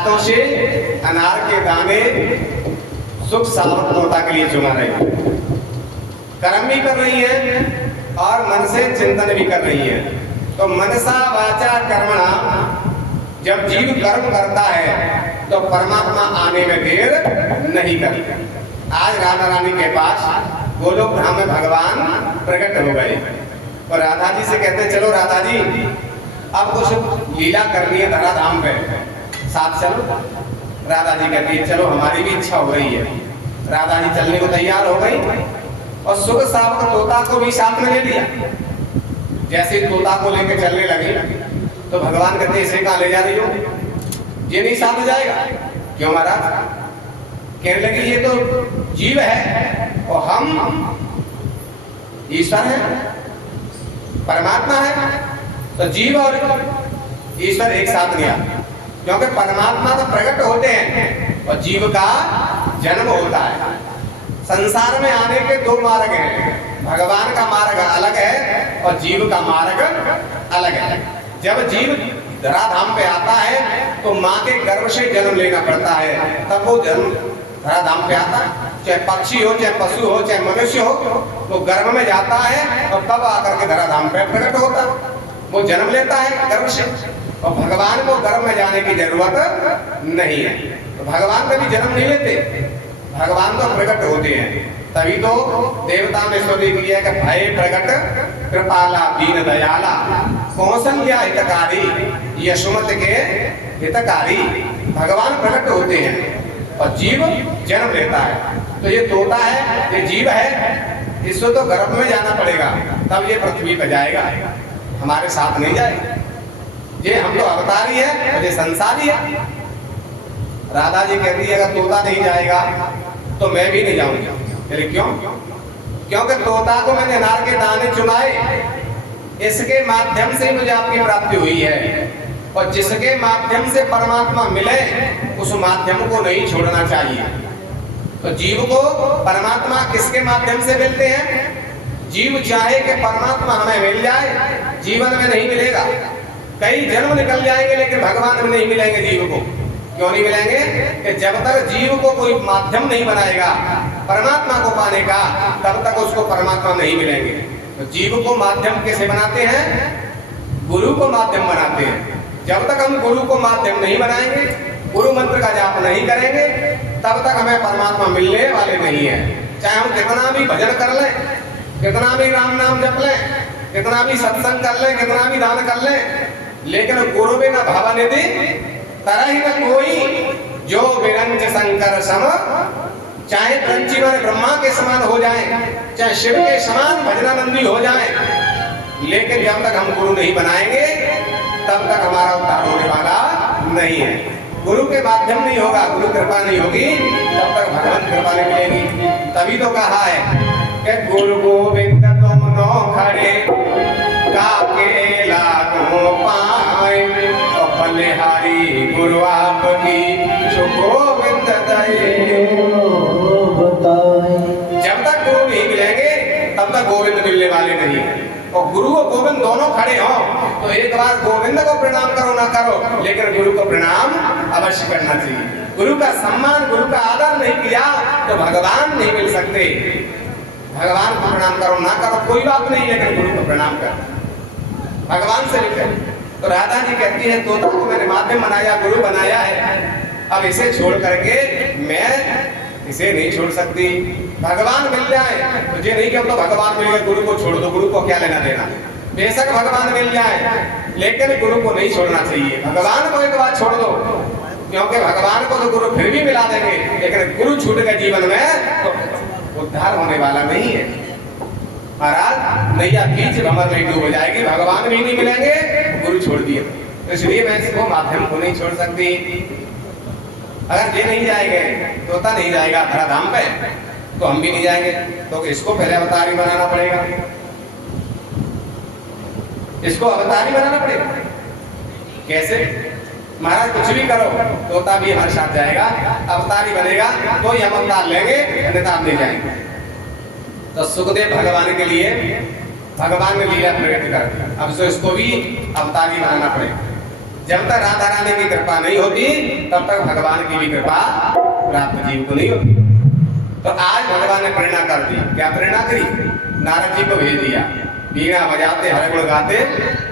हाथों से अनार के दाने सुख सावक तोता के लिए चुना रही है। कर्म भी कर रही है और मन से चिंतन भी कर रही है। तो मनसा वाचा कर्मणा, जब जीव कर्म करता है तो परमात्मा आने में देर नहीं करता। आज राधा रानी के पास गोलोक धाम में भगवान प्रकट हो गए और राधा जी से कहते चलो राधा जी अब कुछ लीला करनी है धरा धाम पे, साथ चलो। राधा जी कहती है चलो हमारी भी इच्छा हो रही है। राधा जी चलने को तैयार हो गई और सुख सावक तोता को भी साथ में ले लिया। जैसे तोता को लेकर चलने लगे तो भगवान कहते इसे कहाँ ले जा रही हो, ये नहीं साथ जाएगा। क्यों महाराज? कहने लगे ये तो जीव है और हम ईश्वर है, परमात्मा है। तो जीव और ईश्वर एक साथ नहीं आते, क्योंकि परमात्मा तो प्रकट होते हैं और जीव का जन्म होता है। संसार में आने के दो मार्ग हैं, भगवान का मार्ग अलग है और जीव का मार्ग अलग है। जब जीव धराधाम पे आता है तो माँ के गर्भ से जन्म लेना पड़ता है, तब वो जन्म धराधाम पे आता है। चाहे पक्षी हो, चाहे पशु हो, चाहे मनुष्य हो, वो गर्भ में जाता है और तब आकर के धराधाम पे प्रकट होता है। वो जन्म लेता है गर्भ से और भगवान को गर्भ में जाने की जरूरत नहीं है। तो भगवान कभी जन्म नहीं लेते, भगवान तो प्रकट होते हैं। तभी तो देवता ने स्तुति किया कि भय प्रकट कृपाला दीन दयाला कौशल्या हितकारी यशोमत के हितकारी। भगवान प्रकट होते हैं और जीव जन्म लेता है। तो ये तोता है, ये जीव है, इसको तो गर्भ में जाना पड़ेगा तब ये पृथ्वी पर जाएगा, हमारे साथ नहीं जाएगा। ये हम तो अवतारी है और ये संसारी है। राधा जी कहती है अगर तोता नहीं जाएगा तो मैं भी नहीं जाऊंगी। क्यों? क्योंकि तोता को मैंने अनार के दाने चुनाए, इसके माध्यम से मुझे आपकी प्राप्ति हुई है और जिसके माध्यम से परमात्मा मिले उस माध्यम को नहीं छोड़ना चाहिए। तो जीव को परमात्मा किसके माध्यम से मिलते हैं? जीव चाहे कि परमात्मा हमें मिल जाए, जीवन में नहीं मिलेगा। कई जन्म निकल जाएंगे लेकिन भगवान में नहीं मिलेंगे जीव को। क्यों नहीं मिलेंगे? कि जब तक जीव को कोई माध्यम नहीं बनाएगा परमात्मा को पाने का, तब तक उसको परमात्मा नहीं मिलेंगे। तो जीव को माध्यम कैसे बनाते हैं? गुरु को माध्यम बनाते हैं। जब तक हम गुरु को माध्यम नहीं बनाएंगे, गुरु मंत्र का जाप नहीं करेंगे, तब तक हमें परमात्मा मिलने वाले नहीं है। चाहे हम कितना भी भजन कर लें, कितना भी राम नाम जप लें, कितना भी सत्संग कर लें, कितना भी दान कर लें, लेकिन गुरु बिना भावानिधि तरह ही न कोई जो विरंज शंकर सम। चाहे पंचीवर ब्रह्मा के समान हो जाए, चाहे शिव के समान भजनानंदी हो जाए, लेकिन जब तक हम गुरु नहीं बनाएंगे तब तक हमारा उद्धार होने वाला नहीं है। गुरु के माध्यम नहीं होगा, गुरु कृपा नहीं होगी, तब तक भगवान कृपा नहीं मिलेगी। तभी तो कहा है कि गुरु गोविंद तुम नो खड़े काके लागो पाए और बलिहारी गुरु आपकी सो गोविंद दये बताए। जब तक गुरु नहीं मिलेंगे तब तक गोविंद मिलने वाले नहीं है। और गुरु और गोविंद दोनों खड़े हो तो एक बार गोविंद को प्रणाम करो ना करो, लेकिन गुरु को प्रणाम अवश्य करना चाहिए। गुरु का सम्मान, गुरु का आदर नहीं किया तो भगवान नहीं मिल सकते। भगवान को प्रणाम करो ना करो कोई बात नहीं, लेकिन गुरु को प्रणाम कर, भगवान से मिलकर। तो राधा जी कहती है तोता को मैंने माध्यम बनाया, गुरु बनाया है, अब इसे छोड़ करके मैं इसे नहीं छोड़ सकती। भगवान मिल जाए मुझे नहीं कि तो भगवान मिल गए गुरु को छोड़ दो, गुरु को क्या लेना देना। बेशक भगवान मिल जाए लेकिन गुरु को नहीं छोड़ना चाहिए। भगवान को एक बार छोड़ दो, क्योंकि भगवान को तो गुरु फिर भी मिला देंगे, लेकिन गुरु छूट गए जीवन में तो उद्धार होने वाला नहीं है। महाराज नैया बीच भंवर में डूब जाएगी, भगवान भी नहीं मिलेंगे, गुरु छोड़ दिए। तो इसलिए मैं इसको माध्यम को नहीं छोड़ सकती। अगर ये नहीं जाएंगे, तोता नहीं जाएगा धराधाम पे, तो हम भी नहीं जाएंगे। तो इसको पहले अवतारी बनाना पड़ेगा, इसको अवतारी बनाना पड़ेगा। कैसे? महाराज कुछ भी करो, तोता भी हमारे साथ जाएगा, अवतारी बनेगा तो ही हम अवतार लेंगे, अन्यथा हम नहीं जाएंगे। तो सुखदेव भगवान के लिए भगवान ने लीला प्रकट कर, अब तो इसको भी अवतारी बनाना पड़ेगा। जब तक राधा रानी की कृपा नहीं होती तब तक भगवान की भी कृपा प्राप्त जीव को नहीं होती। तो आज भगवान ने प्रेरणा कर दी। क्या प्रेरणा करी? नारद जी को भेज दिया। बीड़ा बजाते हरे गुण गाते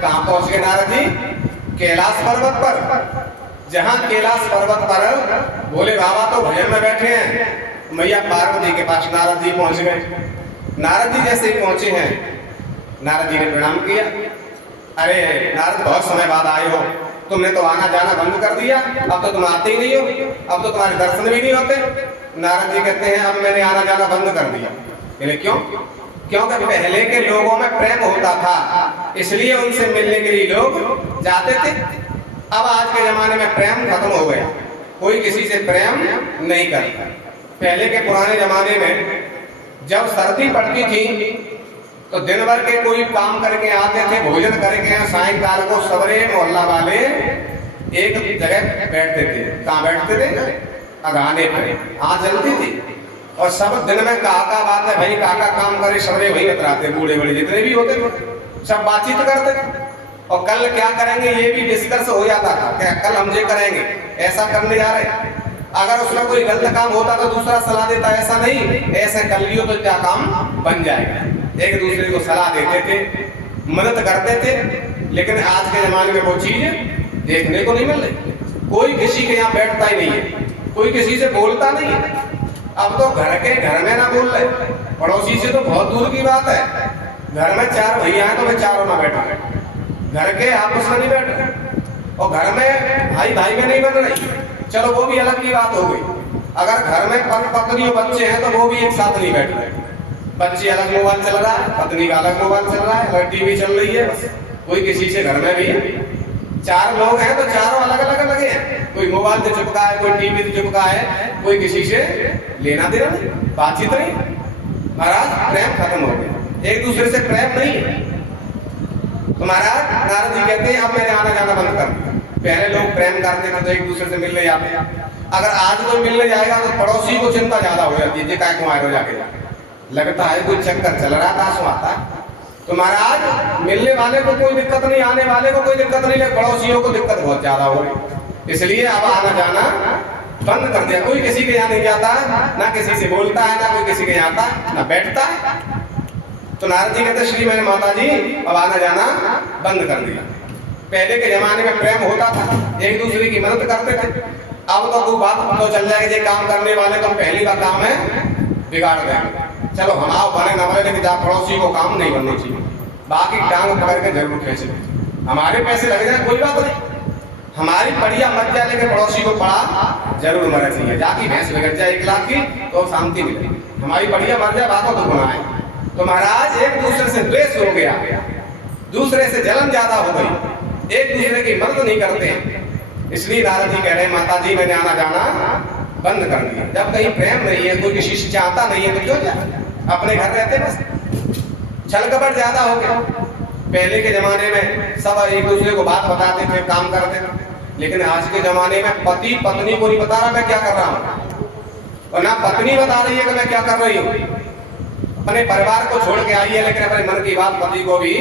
कहाँ पहुंच गए नारद जी? कैलाश पर्वत पर। जहाँ कैलाश पर्वत पर भोले बाबा तो भजन में बैठे हैं, मैया पार्वती के पास नारद जी पहुंच गए। नारद जी जैसे ही पहुंचे हैं, नारद जी ने प्रणाम किया। अरे नारद, बहुत समय बाद आए हो, तुमने तो आना जाना बंद कर दिया, अब तो तुम आते ही नहीं हो, अब तो तुम्हारे दर्शन भी नहीं होते। नारद जी कहते हैं अब मैंने आना जाना बंद कर दिया। बोले क्यों? क्योंकि पहले के लोगों में प्रेम होता था, इसलिए उनसे मिलने के लिए लोग जाते थे। अब आज के जमाने में प्रेम खत्म हो गया, कोई किसी से प्रेम नहीं करता। पहले के पुराने जमाने में जब सर्दी पड़ती थी तो दिन भर के कोई काम करके आते थे, भोजन करके सायंकाल को सवेरे मोहल्ला वाले एक जगह बैठते थे। कहाँ बैठते थे? अगाने पर आँच जलती थी और सब दिन में काका बात है भाई, काका काम करे सवेरे वही बतराते, बूढ़े बड़े जितने भी होते थे सब बातचीत करते थे। और कल क्या करेंगे ये भी डिस्कस हो जाता था कि कल हम ये करेंगे, ऐसा करने जा रहे। अगर उसमें कोई गलत काम होता तो दूसरा सलाह देता, ऐसा नहीं, ऐसे कर लियो तो क्या काम बन जाएगा। एक दूसरे को सलाह देते थे, मदद करते थे। लेकिन आज के जमाने में वो चीज देखने को नहीं मिल रही। कोई किसी के यहाँ बैठता ही नहीं है, कोई किसी से बोलता नहीं है। अब तो घर के घर में ना बोल रहे, पड़ोसी से तो बहुत दूर की बात है। घर में 4 भैया हैं तो वे चारों ना बैठा, घर के आपस में नहीं बैठ रहे, और घर में भाई भाई में नहीं बन रही, चलो वो भी अलग की बात हो गई। अगर घर में पत्नी और बच्चे हैं तो वो भी एक साथ नहीं बैठ रहे। बच्चे अलग मोबाइल चल रहा है, पत्नी का अलग मोबाइल चल रहा है, अलग टीवी चल रही है, बस कोई किसी से घर में भी 4 लोग हैं तो चारों अलग अलग लगे हैं। कोई मोबाइल से चिपका है, कोई टीवी से चिपका है, कोई किसी से लेना देना नहीं, बातचीत नहीं। महाराज प्रेम खत्म हो गया, एक दूसरे से प्रेम नहीं है। तो महाराज नारद जी कहते हैं अब मैंने आना जाना बंद कर दिया। पहले लोग प्रेम करते थे तो एक दूसरे से मिलने जाते, अगर आज कोई मिलने जाएगा तो पड़ोसी को चिंता ज्यादा हो जाती है, काय को आए जाके लगता है कोई चक्कर चल रहा था, आंसू आता है। तो महाराज मिलने वाले को कोई दिक्कत नहीं, आने वाले को कोई दिक्कत नहीं, लेकिन पड़ोसियों को दिक्कत बहुत ज्यादा हो रही। इसलिए अब आना जाना बंद कर दिया। कोई किसी के यहाँ नहीं जाता, ना किसी से बोलता है, ना कोई किसी के यहाँ आता, ना बैठता है। तो नारद जी कहते श्री मैंने माता जी अब आना जाना बंद कर दिया। पहले के जमाने में प्रेम होता था, एक दूसरे की मदद करते थे। अब तो कोई बात तो चल जाएगी, ये काम करने वाले तो पहली का काम है बिगाड़ देंगे। चलो हम आओ बने न बने, लेकिन पड़ोसी को काम नहीं करना चाहिए, बाकी टांग पकड़ के जरूर खींचे। हमारे पैसे लग जाए कोई बात नहीं, हमारी बढ़िया मर जाए, लेकिन पड़ोसी को पड़ा जरूर मरना चाहिए। जाकी भैंस बिगड़ जाए 1 लाख की तो शांति मिले, हमारी बढ़िया मर जाए बातों तो गुनाह है। तो महाराज एक दूसरे से द्वेष हो गया, दूसरे से जलन ज्यादा हो गई, एक दूसरे की मदद नहीं करते हैं। इसलिए नारद जी कह रहे हैं माता जी मैंने आना जाना बंद कर दिया। जब कहीं प्रेम नहीं है, कोई किसी से चाहता नहीं है तो क्यों जाए, अपने घर रहते बस। छल कपट ज्यादा हो गया। पहले के जमाने में सब एक दूसरे को बात बताते थे, काम करते थे, लेकिन आज के जमाने में पति पत्नी को नहीं बता रहा मैं क्या कर रहा हूँ, और ना पत्नी बता रही है कि मैं क्या कर रही हूँ। अपने परिवार को छोड़ के आई है, लेकिन अपने मन की बात पति को भी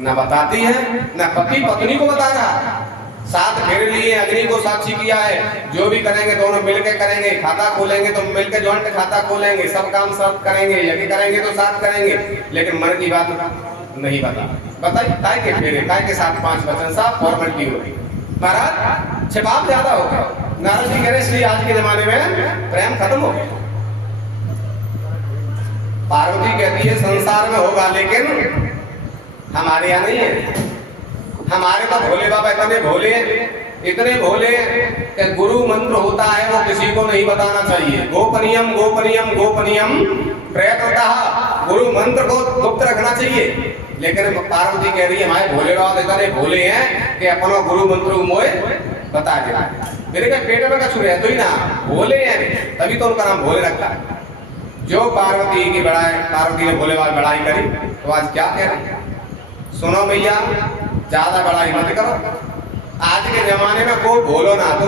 न बताती है, न पति पत्नी को बता रहा। साथ फेर लिए, अग्नि को साक्षी किया है, जो भी करेंगे दोनों मिलकर करेंगे, खाता खोलेंगे तो मिलकर जॉइंट खाता खोलेंगे, सब काम साथ करेंगे, यदि करेंगे तो साथ करेंगे, लेकिन मन की बात नहीं बताइए काय के फेरे, काय के साथ 5 वचन साफ फॉर्मेलिटी हो गई। महाराज छिपाव ज्यादा हो गया। नारद जी कह रहे इसलिए आज के जमाने में प्रेम खत्म हो गया। पार्वती कहती है संसार में होगा, लेकिन हमारे यहाँ नहीं है। हमारे तो भोले बाबा इतने भोले कि गुरु मंत्र होता है वो किसी को नहीं बताना चाहिए। गोपनीयम गोपनीयम गोपनीयम प्रयत्नतः, गुरु मंत्र को गुप्त रखना चाहिए। लेकिन पार्वती कह रही है हमारे भोले बाबा इतने भोले हैं कि अपना गुरु मंत्र मोए बता दे। मेरे का पेट में कछु रह तो ही ना, भोले हैं तभी तो उनका नाम भोले रखा है। जो पार्वती की बड़ाई, पार्वती ने भोले बाबा बड़ाई करी, तो आज क्या कह रहे हैं, सुनो भैया ज्यादा बड़ाई मत करो। आज के जमाने में कोई भोलो ना तो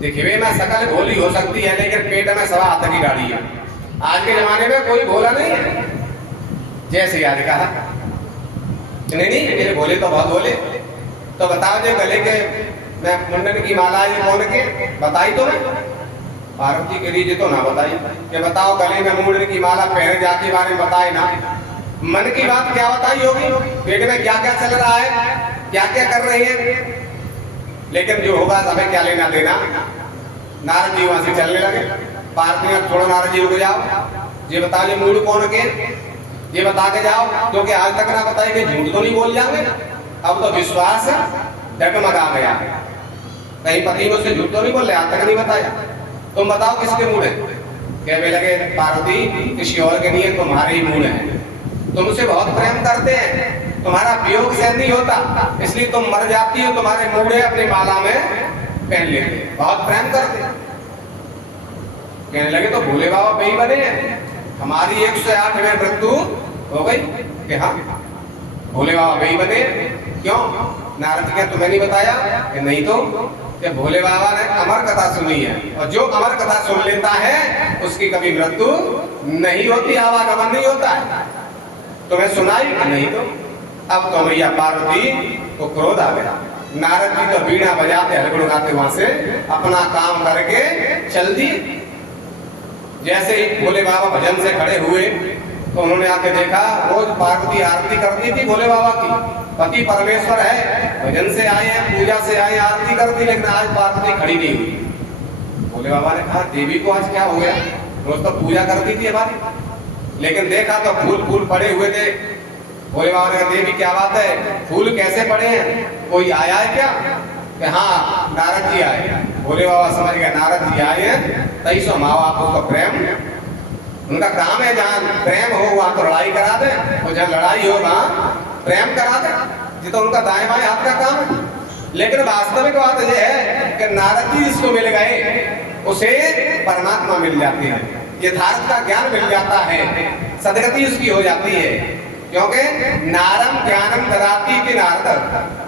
दिखवे में सकल भोली हो सकती है, लेकिन पेट में सवा हाथ की गाड़ी है। आज के जमाने में कोई भोला नहीं है। जैसे आज कहा नहीं मेरे भोले तो बहुत भोले, तो बताओ जो गले के मैं मुंडन की माला ये कौन के बताई तो मैं पार्वती के लिए तो ना बताई कि बताओ गले में मुंडन की माला पहने जाके बारे में बताए ना। मन की बात क्या बताई होगी, पेट में क्या क्या चल रहा है, क्या क्या कर रही है, लेकिन जो होगा हमें क्या लेना देना। नारद जी वहां से चलने लगे। पार्वती थोड़ा नारद जी रुक जाओ, ये बताओ ये मूड कौन के, ये बता के जाओ, क्योंकि आज तक ना बताए कि झूठ तो नहीं बोल जाओगे। अब तो विश्वास डगमगा गया, कहीं पति मुझसे झूठ तो नहीं बोल रहे, आज तक नहीं बताया। तुम बताओ किसके मूड है। कहने लगे पार्वती किसी और के नहीं, तुम्हारे ही मूड है, तुमसे बहुत प्रेम करते हैं, तुम्हारा वियोग सहन नहीं होता, इसलिए तुम मर जाती हो, तुम्हारे मूड है अपनी माला में पहन लेते, बहुत प्रेम करते हैं। कहने लगे तो भोले बाबा वही बने हैं, हमारी 108 में मृत्यु हो गई कि हाँ भोले बाबा वही बने। क्यों? नारद जी तुम्हें नहीं बताया कि नहीं तो कि भोले बाबा ने अमर कथा सुनी है, और जो अमर कथा सुन लेता है उसकी कभी मृत्यु नहीं होती, आवागमन नहीं होता है। तुम्हें सुनाई कि नहीं तो। अब तो भैया पार्वती को क्रोध आ गया। नारद जी तो बीड़ा बजाते हलगुड़ गाते वहां से अपना काम करके चल दिए। जैसे ही भोले बाबा भजन से खड़े हुए तो उन्होंने आके देखा, रोज पार्वती आरती करती थी भोले बाबा की, पति परमेश्वर है, भजन से आए हैं, पूजा से आए, आरती करती, लेकिन आज पार्वती खड़ी नहीं हुई। भोले बाबा ने कहा देवी को आज क्या हो गया, रोज तो पूजा करती थी हमारी, लेकिन देखा तो फूल फूल पड़े हुए थे। भोले बाबा ने कहा देवी क्या बात है, फूल कैसे पड़े हैं, कोई आया है क्या? कि हाँ नारद जी आए। भोले बाबा समझ गए नारद जी आए हैं, तई सो माँ बाप उसका प्रेम, उनका काम है जहाँ प्रेम हो वहां तो लड़ाई करा दे, और जहाँ लड़ाई हो वहां प्रेम करा दे, ये तो उनका दाएं बाएं हाथ का काम है। लेकिन वास्तविक बात यह है कि नारद जी जिसको मिल गए उसे परमात्मा मिल जाती है, यथार्थ का ज्ञान मिल जाता है, सदगति उसकी हो जाती है। क्योंकि नारम ज्ञानम ददाति के नारद,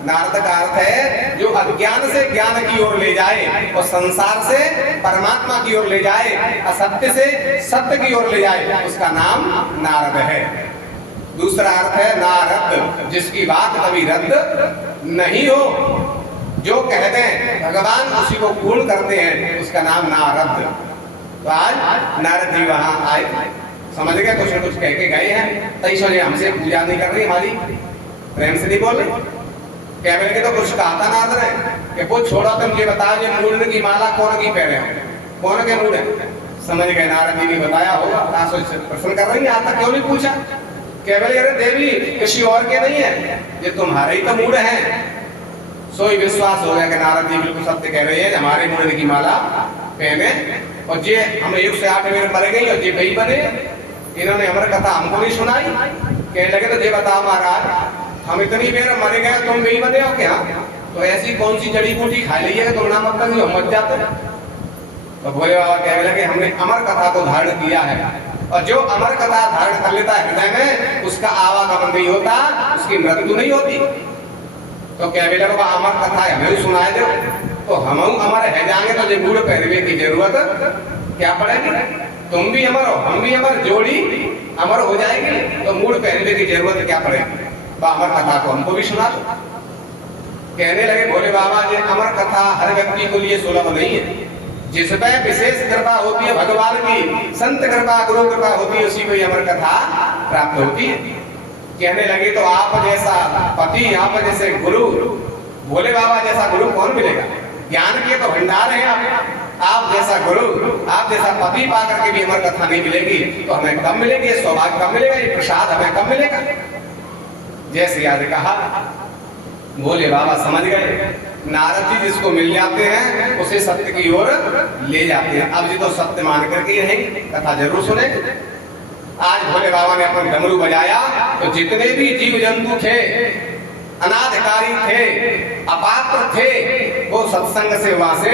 नारद का अर्थ है जो अज्ञान से ज्ञान की ओर ले जाए और संसार से परमात्मा की ओर ले जाए, असत्य से सत्य की ओर ले जाए, उसका नाम नारद है। दूसरा अर्थ है नारद, जिसकी बात कभी रद्द नहीं हो, जो कहते हैं भगवान उसी को पूर्ण करते हैं, उसका नाम नारद। तो आज नारद जी वहां आए, समझ गए, कुछ न कुछ कह के गए हैं, तई सोचे हमसे पूजा नहीं कर रही, हमारी प्रेम से नहीं बोल रही। क्या बोले तो कुछ कहा था नारद ने कि वो छोड़ो, तुम ये बताओ ये मुंडन की माला कौन की पहने हो, कौन के मूड है। समझ गए नारद जी ने बताया होगा, प्रश्न कर रही है, आज तक क्यों नहीं पूछा। क्या बोले अरे देवी किसी और के नहीं है, ये तुम्हारे ही तो मूड है। सोई विश्वास हो गया कि नारद जी बिल्कुल सत्य कह रहे हैं, हमारे मुंडन की माला पहने, और ये हम 108 में मर गई और ये वही बने। इन्होंने अमर कथा हमको नहीं सुनाई। कहने लगे तो ये बताओ महाराज, हम इतनी देर मर गए, तुम भी बने हो क्या? तो ऐसी कौन सी जड़ी बूटी खा ली है तुम ना मतलब नहीं मर जाते। तो भोले बाबा कहने लगे हमने अमर कथा को धारण किया है, और जो अमर कथा धारण कर लेता है हृदय में, उसका आवागमन नहीं होता, उसकी मृत्यु नहीं होती। तो क्या बोले बाबा अमर कथा हमें भी सुनाए दो, तो हम अमर है जाएंगे तो जो बूढ़ पहनने की जरूरत क्या पड़ेगी। तुम भी अमर हो हम भी अमर, जोड़ी अमर हो जाएगी, तो मूड पहनने की जरूरत क्या पड़ेगी। अमर कथा को हमको भी सुना दो। कहने लगे भोले बाबा जी अमर कथा हर व्यक्ति को लिए सुलभ नहीं है, जिसमें विशेष कृपा होती है भगवान की, संत कृपा गुरु कृपा होती है, उसी को अमर कथा प्राप्त होती है। कहने लगे तो आप जैसा पति, आप जैसे गुरु, भोले बाबा जैसा गुरु कौन मिलेगा। ज्ञान के तो भंडार है आप जैसा गुरु, आप जैसा पति पा करके भी अमर कथा नहीं मिलेगी, तो हमें कब मिलेगी, ये सौभाग्य कब मिलेगा, ये प्रसाद हमें कब मिलेगा। जैसे याद कहा भोले बाबा समझ गए, नारद जी जिसको मिल जाते हैं उसे सत्य की ओर ले जाते हैं। अब जी तो सत्य मान करके रहेंगे, कथा जरूर सुने। आज भोले बाबा ने अपना डमरू बजाया तो जितने भी जीव जंतु थे, अनाधिकारी थे, अपात्र थे, वो सत्संग से वहां से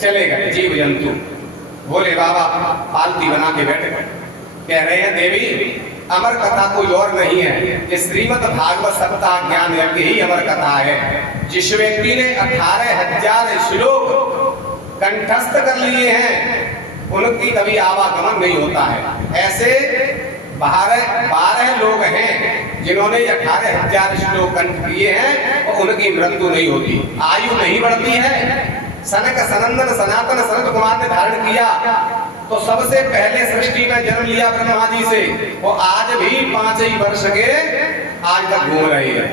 चले गए जीव जंतु। भोले बाबा पालती बना के बैठ गए। कह रहे हैं देवी अमर कथा कोई और नहीं है, ये श्रीमद् भागवत सप्ताह ज्ञान यज्ञ ही अमर कथा है। जिस व्यक्ति ने 18,000 श्लोक कंठस्थ कर लिए हैं, उनकी कभी आवागमन नहीं होता है। ऐसे 12 लोग हैं जिन्होंने 18,000 श्लोक कंठ किए हैं और उनकी मृत्यु नहीं होती, आयु नहीं बढ़ती है। सनक सनंदन सनातन सनत कुमार ने धारण किया तो सबसे पहले सृष्टि में जन्म लिया ब्रह्मा जी से, वो आज भी 5 ही वर्ष के आज तक घूम रहे हैं,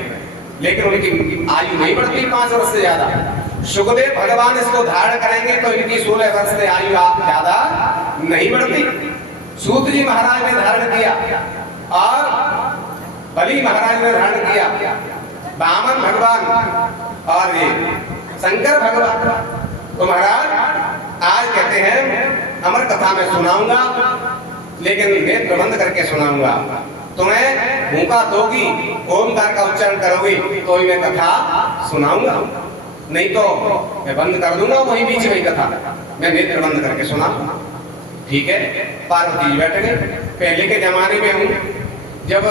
लेकिन उनकी आयु नहीं बढ़ती 5 वर्ष से ज्यादा। सुखदेव भगवान इसको धारण करेंगे तो इनकी 16 वर्ष से आयु ज्यादा नहीं बढ़ती। सूत जी महाराज ने धारण किया और बलि महाराज ने धारण किया, वामन भगवान और ये शंकर भगवान। तो महाराज आज कहते हैं अमर कथा में सुनाऊंगा, लेकिन नेत्र बंद करके सुनाऊंगा। तुम्हें भूखा दोगी, ओमकार का उच्चारण करोगी तो ही मैं कथा सुनाऊंगा, नहीं तो मैं बंद कर दूंगा वही बीच में कथा, मैं नेत्र बंद करके सुना। ठीक है, पार्वती जी बैठ गए। पहले के जमाने में हूँ जब